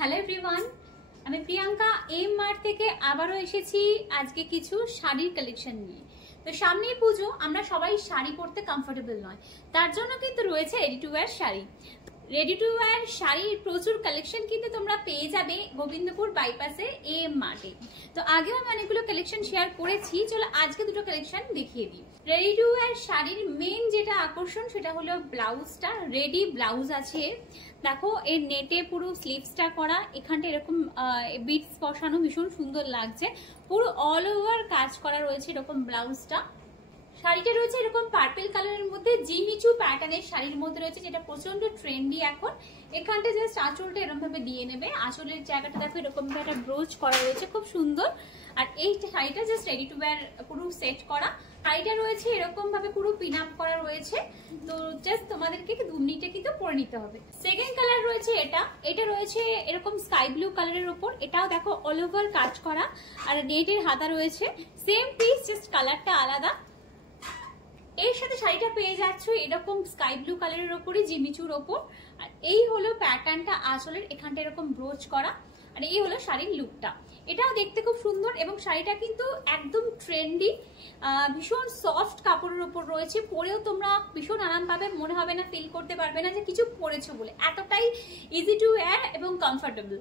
Hello everyone, আমি Priyanka M mart থেকে আবারও এসেছি আজকে কিছু শাড়ির কালেকশন নিয়ে। তো সামনেই পুজো, আমরা সবাই শাড়ি পরতে কমফোর্টেবল নয়, তার জন্য কিন্তু রয়েছে ready to wire sari. Ready to wire শাড়ির প্রচুর কালেকশন কিন্তু তোমরা পেয়ে যাবে গোবিন্দপুর বাইপাসে এম মার্টে। তো আগেও আমি অনেকগুলো কালেকশন শেয়ার করেছি, চলো আজকে দুটো কালেকশন দেখিয়ে দিই। রেডি টু ওয়্যার শাড়ির মেন যেটা আকর্ষণ সেটা হলো ব্লাউজটা। রেডি ব্লাউজ আছে, দেখো এর নেটে পুরো স্লিভসটা করা, এখানটা এরকম বিটস বসানো, ভীষণ সুন্দর লাগছে। পুরো অল ওভার কাজ করা রয়েছে এরকম ব্লাউজটা। শাড়িটা রয়েছে এরকম পার্পল কালারের মধ্যে, জিমিচু প্যাটার্নের শাড়ির মধ্যে রয়েছে, যেটা প্রচন্ড ট্রেন্ডি এখন। এখানটা জাস্ট আঁচলটা এরকম ভাবে দিয়ে নেবে, আঁচলের জায়গাটা দেখো এরকম একটা ব্রোচ করা রয়েছে, খুব সুন্দর। আর এই শাড়িটা জাস্ট রেডি টু ওয়্যার পুরো সেট করা। শাড়িটা রয়েছে এরকম ভাবে পুরো পিন আপ করা রয়েছে, তো জাস্ট তোমাদেরকে 2 মিনিটে কিন্তু পরে নিতে হবে। সেকেন্ড কালার রয়েছে এটা রয়েছে এরকম স্কাই ব্লু কালারের উপর, এটাও দেখো অল ওভার কাজ করা, আর নেটের হাতা রয়েছে, সেম পিস জাস্ট কালারটা আলাদা। এর সাথে শাড়িটা পেয়ে যাচ্ছ এরকম স্কাই ব্লু কালারের ওপরে জিমিচুর ওপর। আর এই হলো প্যাটার্নটা আঁচলের, এখানটা এরকম ব্রোচ করা। আর এই হলো শাড়ির লুকটা, এটাও দেখতে খুব সুন্দর। এবং শাড়িটা কিন্তু একদম ট্রেন্ডি, ভীষণ সফট কাপড়ের ওপর রয়েছে, পরেও তোমরা ভীষণ আরাম পাবে, মনে হবে না, ফিল করতে পারবে না যে কিছু পরেছো বলে, এতটাই ইজি টু ওয়্যার এবং কমফোর্টেবল।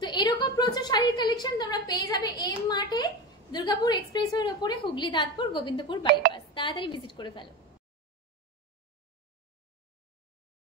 তো এরকম প্রচুর শাড়ির কালেকশন তোমরা পেয়ে যাবে এম মার্টে, দুর্গাপুর এক্সপ্রেসওয়ের ওপরে, হুগলি দাঁতপুর গোবিন্দপুর বাইপাস। তাড়াতাড়ি ভিজিট করে ফেলো।